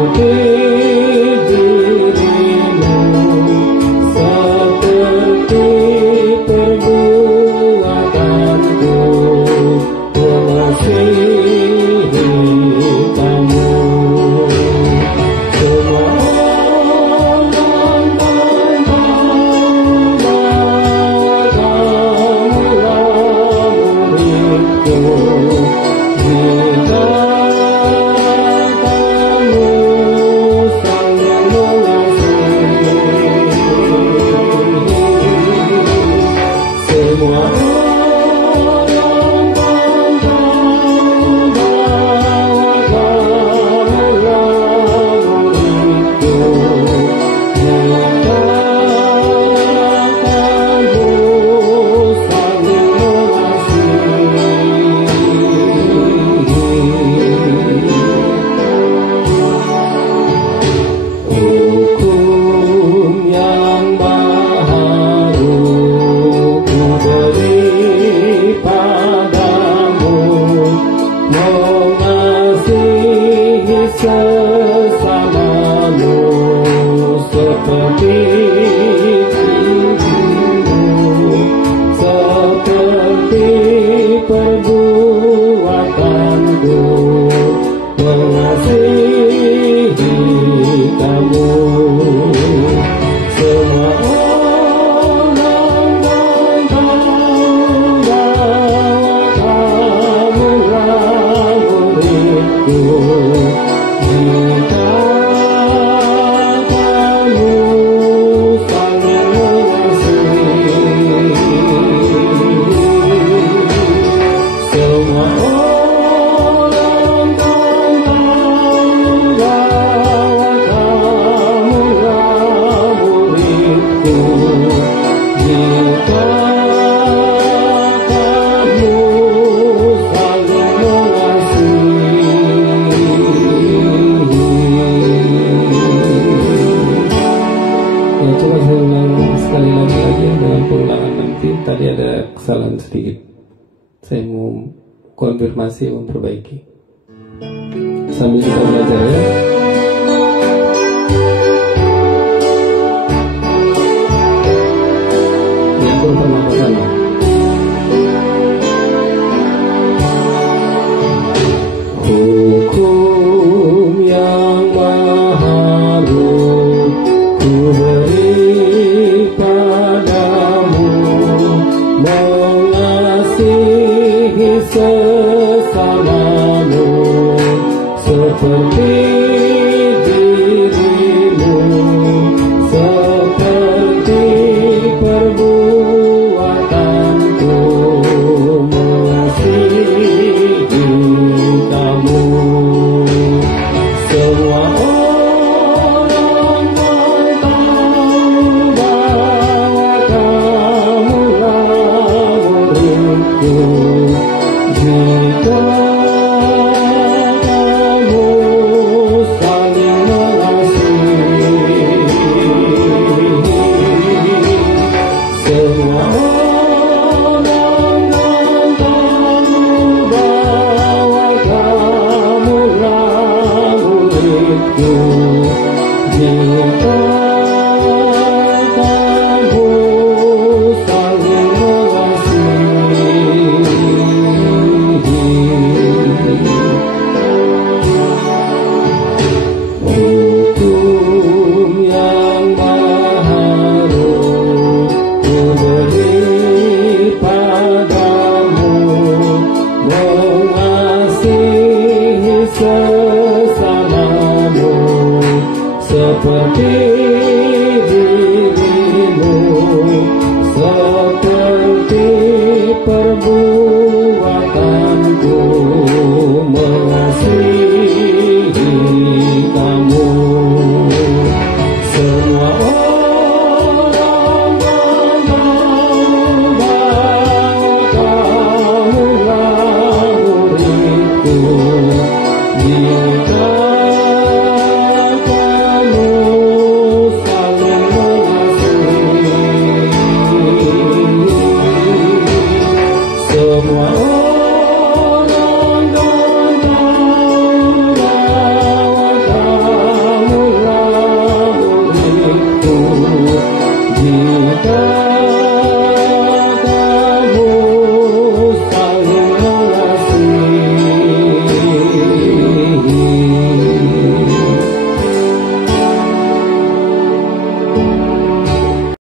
seperti dirimu, seperti perbuatanku mengasihi kamu. Semua orang kamulah muridku, jika kamu saling mengasihi. Semua orang sesamamu seperti dirimu, seperti perbuatanku mengasihi kamu. Semua orang tahu bahwa kamulah muridku, jika kamu saling mengasihi. Semua orang tahu bahwa kamulah muridku, jika kamu saling mengasihi. Ya, coba saya ulang sekali lagi dalam pengulangan nanti. Tadi ada kesalahan sedikit, saya mau konfirmasi, memperbaiki sambil kita belajar ya. Yang pertama-tama hukum yang mahalu ku beri padamu, mengasihi sesamamu seperti dirimu, seperti perbuatanku mengasihi kamu. Semua orang tahu bahwa kamulah muridku, jika kamu saling mengasihi. Semua orang tahu bahwa kamulah muridku, jika kamu saling mengasihi. Hukum yang mahalu ku beri padamu, mengasihi sesamamu seperti dirimu, seperti perbuatanku mengasihi kamu. Semua orang tahu bahwa kamulah muridku, jika kamu saling mengasihi. Semua